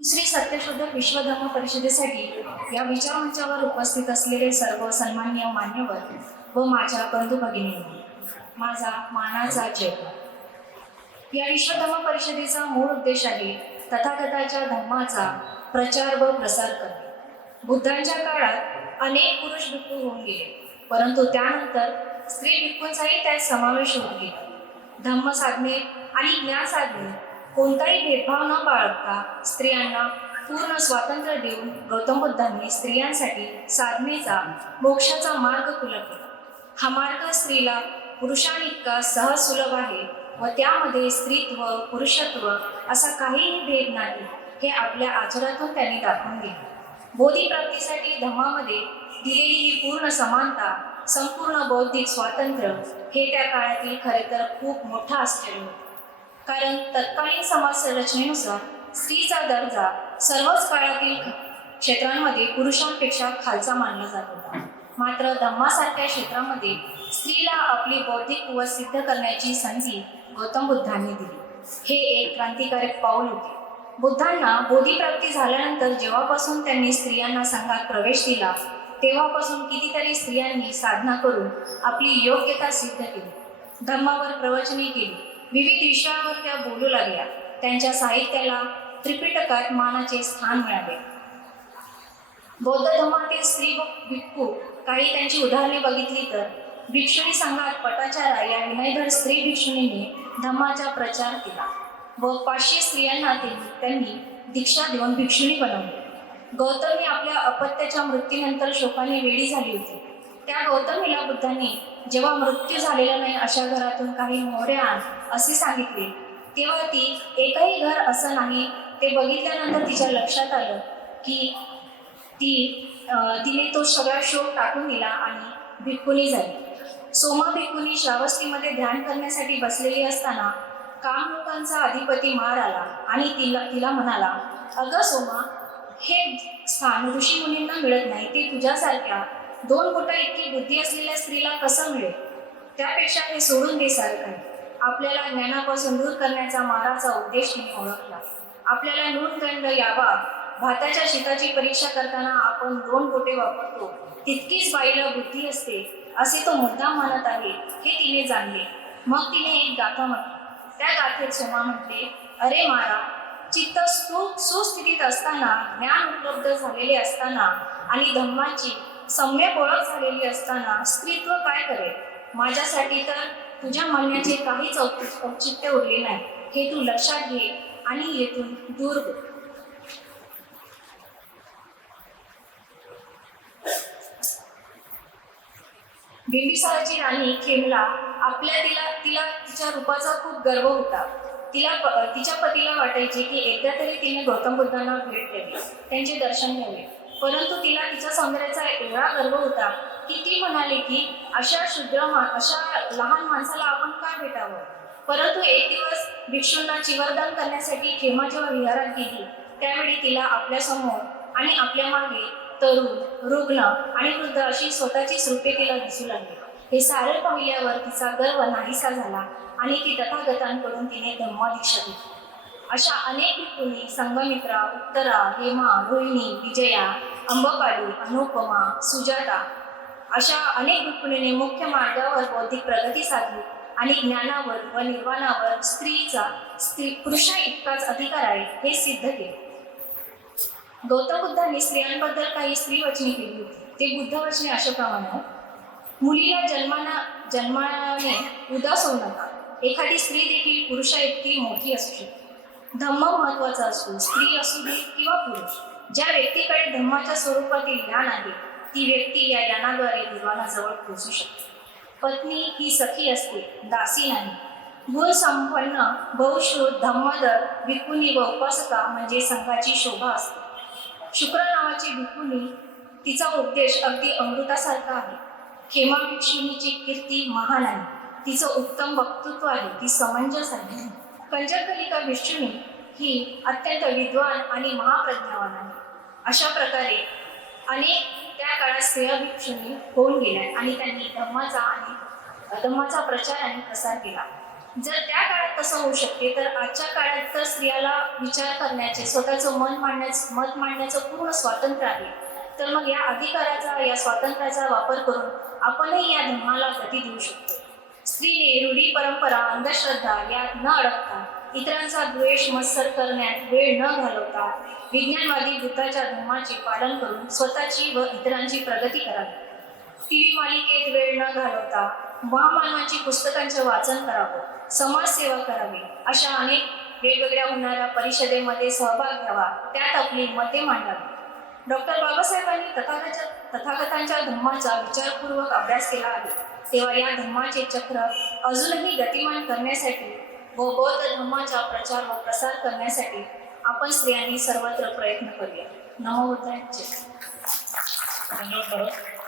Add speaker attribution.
Speaker 1: दुसरी सत्यशोधक विश्वधर्म परिषदेसाठी या विचारमंचावर उपस्थित असलेले सर्व सन्मान्य मान्यवर व माझ्या बंधू भगिनी माझा मानाचा जय. या विश्वधर्म परिषदेचा मूळ उद्देश आहे तथागताच्या धर्माचा प्रचार व प्रसार करणे. बुद्धांच्या काळात अनेक पुरुष भिक्खू होऊन गेले परंतु त्यानंतर स्त्री भिक्खूंचाही त्यात समावेश होऊन गेला. धम्म साधने आणि ज्ञान साधने कोणताही भेदभाव न बाळगता स्त्रियांना पूर्ण स्वातंत्र्य देऊन गौतम बुद्धांनी स्त्रियांसाठी साधनेचा मोक्षाचा मार्ग खुला केला. हा मार्ग स्त्रीला पुरुषांइतका सहज सुलभ आहे व त्यामध्ये स्त्रीत्व पुरुषत्व असा काहीही भेद नाही हे आपल्या आचरातून त्यांनी दाखवून दिले. बोधीप्राप्तीसाठी धम्मामध्ये दिलेली ही पूर्ण समानता संपूर्ण बौद्धिक स्वातंत्र्य हे त्या काळातील खरे तर खूप मोठा आश्चर्य होतं. कारण तत्कालीन समाज रचनेनुसार स्त्रीचा दर्जा सर्वच काळातील क्षेत्रांमध्ये पुरुषांपेक्षा खालचा मानला जात होता. मात्र धम्मासारख्या क्षेत्रामध्ये स्त्रीला आपली बौद्धिक व सिद्ध करण्याची संधी गौतम बुद्धांनी दिली. हे एक क्रांतिकारक पाऊल होते. बुद्धांना बोधीप्राप्ती झाल्यानंतर जेव्हापासून त्यांनी स्त्रियांना संघात प्रवेश दिला तेव्हापासून कितीतरी स्त्रियांनी साधना करून आपली योग्यता सिद्ध केली. धर्मावर प्रवचने केली. विविध विषयांवर त्या बोलू लागल्या. त्यांच्या साहित्याला त्रिपिटकात मानाचे स्थान मिळाले. बौद्ध धर्मातील स्त्री भिक्खू काही त्यांची उदाहरणे बघितली तर भिक्षुणी संघात पटाचारा या विनयधर स्त्री भिक्षुणींनी धम्माचा प्रचार केला व पाचशे स्त्रियांना त्यांनी दीक्षा देऊन भिक्षुणी बनवली. गौतमी आपल्या अपत्याच्या मृत्यूनंतर शोकाने वेडी झाली होती. त्या गौतमीला बुद्धांनी जेव्हा मृत्यू झालेला नाही अशा घरातून काही मोहऱ्या आण असे सांगितले. तेव्हा ती एकही घर असं नाही. ते बघितल्यानंतर तिच्या लक्षात आलं की ती तिने तो सगळा शोक टाकून दिला आणि भिक्खुनी झाली सोमा भिक्खुनी श्रावस्तीमध्ये ध्यान करण्यासाठी बसलेली असताना कामलोकांचा अधिपती मार आला आणि तिला तिला म्हणाला अगं सोमा हे स्थान ऋषी मुनींना मिळत नाही ते तुझ्यासारख्या दोन बोटा इतकी बुद्धी असलेल्या स्त्रीला कसं मिळेल? त्यापेक्षा हे सोडून दे सारखं आपल्याला ज्ञानापासून दूर करण्याचा माराचा उद्देश तिने ओळखला. आपल्याला नूनगंड यावा भाताच्या शेताची परीक्षा करताना आपण दोन बोटे वापरतो. तितकीच बाईला बुद्धी असते असे तो मुद्दा मानत आहे हे तिने जाणले. मग तिने एक गाथा म्हटली. त्या गाथेत सोमा म्हटले अरे मारा चित्त सु सुस्थितीत असताना ज्ञान उपलब्ध झालेले असताना आणि धम्माची सम्यक ओळख झालेली असताना स्त्रीत्व काय करेल? माझ्यासाठी तर तुझ्या म्हणण्याचे काहीच औचित्य औचित्य उरले नाही. हे तू लक्षात घे आणि येथून दूर हो. बिंबिसाराची राणी खेमला आपल्या तिला तिला तिच्या रूपाचा खूप गर्व होता. तिला प- तिच्या पतीला वाटायचे की एकदा तरी तिने गौतम बुद्धांना भेट द्यावी. त्यांचे दर्शन घ्यावे. परंतु तिला तिच्या सौंदर्याचा एवढा गर्व होता की ती म्हणाली की अशा शुद्र मा अशा लहान माणसाला आपण काय भेटावं? परंतु एक दिवस भिक्षूंना चिवरदान करण्यासाठी खेमा जेव्हा विहारात गेली त्यावेळी तिला आपल्यासमोर आणि आपल्या मागे तरुण रुग्ण आणि वृद्ध अशी स्वतःची स्वरूपे तिला दिसू लागली. हे सारे पाहिल्यावर तिचा गर्व नाहीसा झाला आणि ती तथागतांकडून तिने धम्मा दीक्षा घेतली. अशा अनेक भिक्खुनी संगमित्रा उत्तरा हेमा रोहिणी विजया अंबपाली अनुपमा सुजाता अशा अनेक रुक्मिणीने मुख्य मार्गावर बौद्धिक प्रगती साधली आणि ज्ञानावर व निर्वाणावर स्त्रीचा स्त्री पुरुषा इतकाच अधिकार आहे हे सिद्ध केले. गौतम बुद्धांनी स्त्रियांबद्दल काही स्त्री वचने केली होती. ते बुद्ध वचने अशाप्रमाणे मुलीला जन्माना जन्माने उदास होऊ नका. एखादी स्त्री देखील पुरुषा इतकी मोठी असू शकते. धम्म महत्त्वाचा असतो स्त्री असू दे किंवा पुरुष. ज्या व्यक्तीकडे धम्माच्या स्वरूपातील ज्ञान आहे ती व्यक्ती या ज्ञानाद्वारे निर्वाणाजवळ पोहोचू शकते. पत्नी ही सखी असते दासी नाही. गुणसंपन्न बहुश्रुत धम्मदर भिक्खुनी व उपासका म्हणजे संघाची शोभा असते. शुक्र नावाची भिक्खुनी तिचा उपदेश अगदी अमृतासारखा आहे. खेमा भिक्षुनीची कीर्ती महान आहे. तिचं उत्तम वक्तृत्व आहे ती समंजस आहे. कंजकलिका विष्णुनी ही अत्यंत विद्वान आणि महाप्रज्ञावान आहे. अशा प्रकारे अनेक त्या काळात स्त्रियाभिक्षुनी होऊन गेल्या आणि त्यांनी धम्माचा आणि धम्माचा प्रचार आणि प्रसार केला. जर त्या काळात तसं होऊ शकते तर आजच्या काळात तर स्त्रियाला विचार करण्याचे स्वतःचं मन मांडण्याचं मत मांडण्याचं पूर्ण स्वातंत्र्य आहे. तर मग या अधिकाराचा या स्वातंत्र्याचा वापर करून आपणही या धम्माला गती देऊ शकतो. स्त्रीने रूढी परंपरा अंधश्रद्धा यात न अडकता इतरांचा द्वेष मत्सर करण्यात वेळ न घालवता विज्ञानवादी वृत्ताच्या धर्माचे पालन करून स्वतःची व इतरांची प्रगती करावी. टीव्ही मालिकेत वेळ न घालवता महामानवाची पुस्तकांचे वाचन करावं समाजसेवा करावी अशा अनेक वेगवेगळ्या होणाऱ्या परिषदेमध्ये सहभाग घ्यावा त्यात आपली मते मांडावी. डॉक्टर बाबासाहेबांनी तथागतच्या तथागतांच्या धर्माचा विचारपूर्वक अभ्यास केला आहे. तेव्हा या धर्माचे चक्र अजूनही गतिमान करण्यासाठी व बौद्ध धर्माचा प्रचार व प्रसार करण्यासाठी आपण स्त्रियांनी सर्वत्र प्रयत्न करूया. नमो
Speaker 2: धन्यवाद